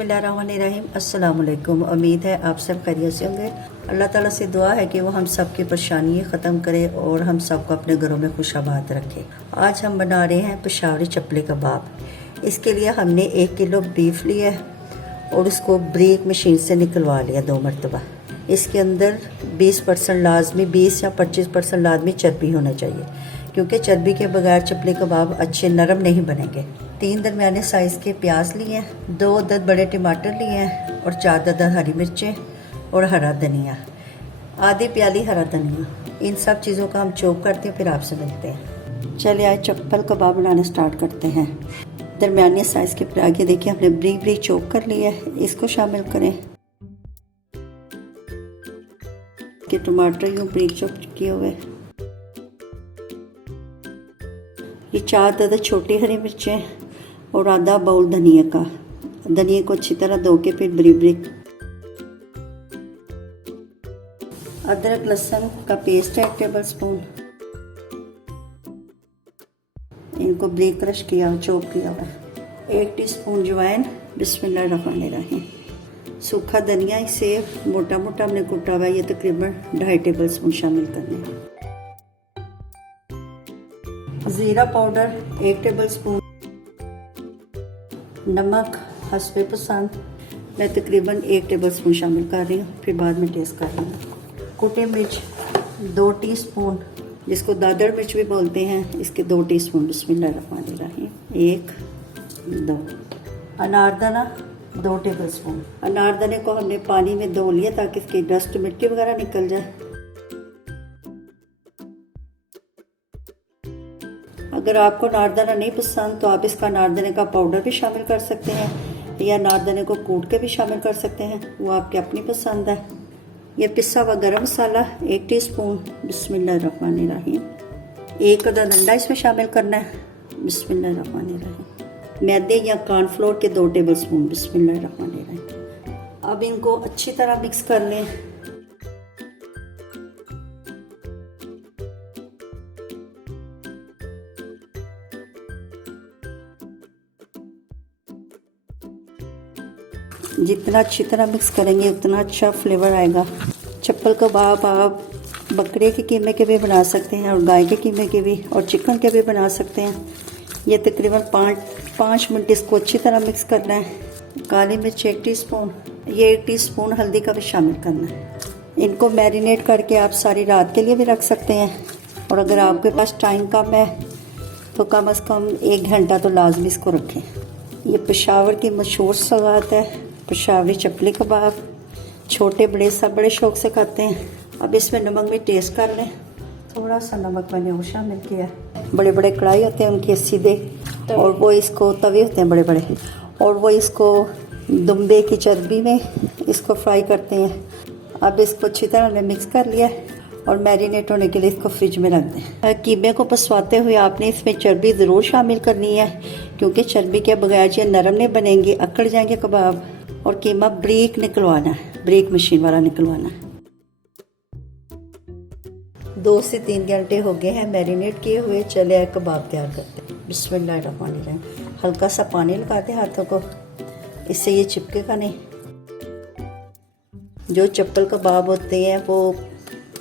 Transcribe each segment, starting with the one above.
बिस्मिल्लाहिर्रहमानिर्रहीम। अस्सलाम वालेकुम। उम्मीद है आप सब खैरियत से होंगे। अल्लाह ताला से दुआ है कि वो हम सब की परेशानियाँ ख़त्म करे और हम सबको अपने घरों में खुशाबाद रखे। आज हम बना रहे हैं पेशावरी चपले कबाब। इसके लिए हमने 1 किलो बीफ लिया है और उसको ब्रेक मशीन से निकलवा लिया 2 मरतबा। इसके अंदर 20% लाजमी 20 या 25% लाजमी चर्बी होना चाहिए, क्योंकि चर्बी के बगैर चपले कबाब अच्छे नरम नहीं बनेंगे। 3 दरमियाने साइज़ के प्याज लिए हैं, 2 अदद बड़े टमाटर लिए हैं और 4 अदद हरी मिर्चें और हरा धनिया, आधी प्याली हरा धनिया। इन सब चीज़ों का हम चॉप करते हैं, फिर आपसे मिलते हैं। चलिए आज चप्पल कबाब बनाना स्टार्ट करते हैं। दरमियाने साइज़ के प्याज देखिए हमने ब्रीक ब्रीक चॉप कर लिया है, इसको शामिल करें। कि टमाटर यूँ ब्रीक चॉप किए हुए, ये 4 अदद छोटी हरी मिर्चें और आधा बाउल धनिया का। धनिया को अच्छी तरह धो के फिर ब्रीक ब्रीक। अदरक लहसुन का पेस्ट है 1 टेबल स्पून, इनको ब्रीक क्रश किया चॉप किया हुआ। 1 टीस्पून अजवाइन, बिस्मिल्लाहिर्रहमानिर्रहीम। सूखा धनिया इसे मोटा मोटा हमने कुटा हुआ, ये तकरीबन 2.5 टेबल स्पून शामिल करने हैं। ज़ीरा पाउडर 1 टेबल स्पून, नमक हस्बे पसंद मैं तकरीबन 1 टेबल स्पून शामिल कर रही हूँ, फिर बाद में टेस्ट कर रही हूँ। कुटी मिर्च 2 टीस्पून, जिसको दादड़ मिर्च भी बोलते हैं, इसके 2 टीस्पून, बिस्मिल्लाहिर्रहमानिर्रहीम। 1 2 अनारदाना 2 टेबल स्पून। अनारदाने को हमने पानी में धो लिया ताकि इसकी डस्ट मिट्टी वगैरह निकल जाए। अगर आपको अनारदाना नहीं पसंद तो आप इसका अनारदाने का पाउडर भी शामिल कर सकते हैं या अनारदाने को कूट के भी शामिल कर सकते हैं, वो आपकी अपनी पसंद है। यह पिसा हुआ गरम मसाला 1 टीस्पून, बिस्मिल्लाहिर्रहमानिर्रहीम। 1 अदद अंडा इसमें शामिल करना है, बिस्मिल्लाहिर्रहमानिर्रहीम। मैदे या कॉर्नफ्लोर के 2 टेबल स्पून, बिस्मिल्लाहिर्रहमानिर्रहीम। अब इनको अच्छी तरह मिक्स कर लें। जितना अच्छी तरह मिक्स करेंगे उतना अच्छा फ्लेवर आएगा। चप्पल कबाब आप बकरे के कीमे के भी बना सकते हैं और गाय के कीमे के भी और चिकन के भी बना सकते हैं। ये तकरीबन 5 मिनट इसको अच्छी तरह मिक्स करना है। काली मिर्च 1 टीस्पून, ये 1 टीस्पून हल्दी का भी शामिल करना है। इनको मैरिनेट करके आप सारी रात के लिए भी रख सकते हैं, और अगर आपके पास टाइम कम है तो कम से कम 1 घंटा तो लाजमी इसको रखें। ये पेशावर की मशहूर सवाद है पेशावरी चपले कबाब, छोटे बड़े सब बड़े शौक से खाते हैं। अब इसमें नमक भी टेस्ट कर लें, थोड़ा सा नमक मैंने और शामिल किया। बड़े बड़े कढ़ाई होते हैं उनके सीधे, और वो इसको तवे होते हैं बड़े बड़े, और वो इसको दुम्बे की चर्बी में इसको फ्राई करते हैं। अब इसको अच्छी तरह हमने मिक्स कर लिया और मैरिनेट होने के लिए इसको फ्रिज में रख दें। कीमे को पसवाते हुए आपने इसमें चर्बी ज़रूर शामिल करनी है, क्योंकि चर्बी के बगैर ये नरम नहीं बनेंगे, अकड़ जाएंगे कबाब। और कीमा ब्रेक निकलवाना है, ब्रेक मशीन वाला निकलवाना है। 2 से 3 घंटे हो गए हैं मैरिनेट किए हुए। चले कबाब तैयार करते हैं, बिस्मिल्लाहिर्रहमानिर्रहीम। हल्का सा पानी लगाते हाथों को, इससे ये चिपकेगा नहीं। जो चप्पल कबाब होते हैं वो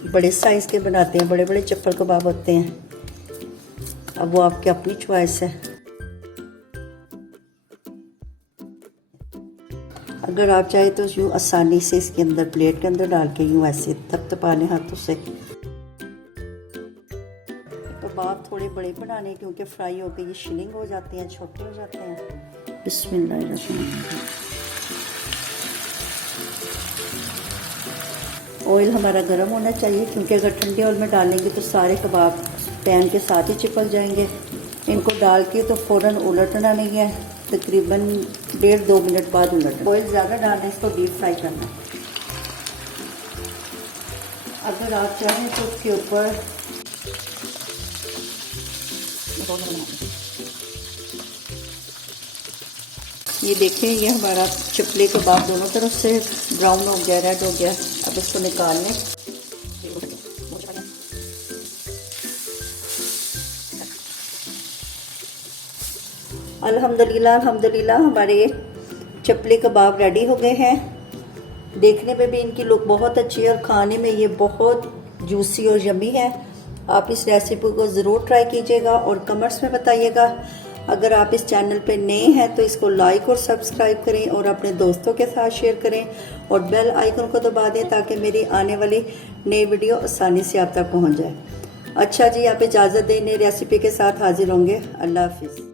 बड़े साइज़ के बनाते हैं, बड़े बड़े चप्पल कबाब होते हैं। अब वो आपकी अपनी चॉइस है। अगर आप चाहे तो यूँ आसानी से इसके अंदर प्लेट के अंदर डाल के यूँ ऐसे थपथपा लें हाथों से। कबाब थोड़े बड़े बनाने, क्योंकि फ्राई होकर ये शिलिंग हो जाते हैं, छोटे हो जाते हैं। बिस्मिल्लाहिर्रहमानिर्रहीम। ऑयल हमारा गर्म होना चाहिए, क्योंकि अगर ठंडे ऑयल में डालेंगे तो सारे कबाब पैन के साथ ही चिपक जाएंगे। इनको डाल के तो फ़ौरन उलटना नहीं है, तकरीबन 1.5-2 मिनट बाद उलटना। ऑयल ज़्यादा डालना है, इसको डीप फ्राई करना है। अगर आप चाहें तो उसके ऊपर ये देखें, ये हमारा चपले कबाब दोनों तरफ से ब्राउन हो गया, रेड हो गया। अब इसको निकाल लें। अल्हम्दुलिल्लाह हमारे चपली कबाब रेडी हो गए हैं। देखने में भी इनकी लुक बहुत अच्छी है और खाने में ये बहुत जूसी और यम्मी है। आप इस रेसिपी को ज़रूर ट्राई कीजिएगा और कमेंट्स में बताइएगा। अगर आप इस चैनल पे नए हैं तो इसको लाइक और सब्सक्राइब करें और अपने दोस्तों के साथ शेयर करें और बेल आइकन को दबा दें ताकि मेरी आने वाली नई वीडियो आसानी से आप तक पहुंच जाए। अच्छा जी, आप इजाज़त दें, नई रेसिपी के साथ हाजिर होंगे। अल्लाह हाफिज़।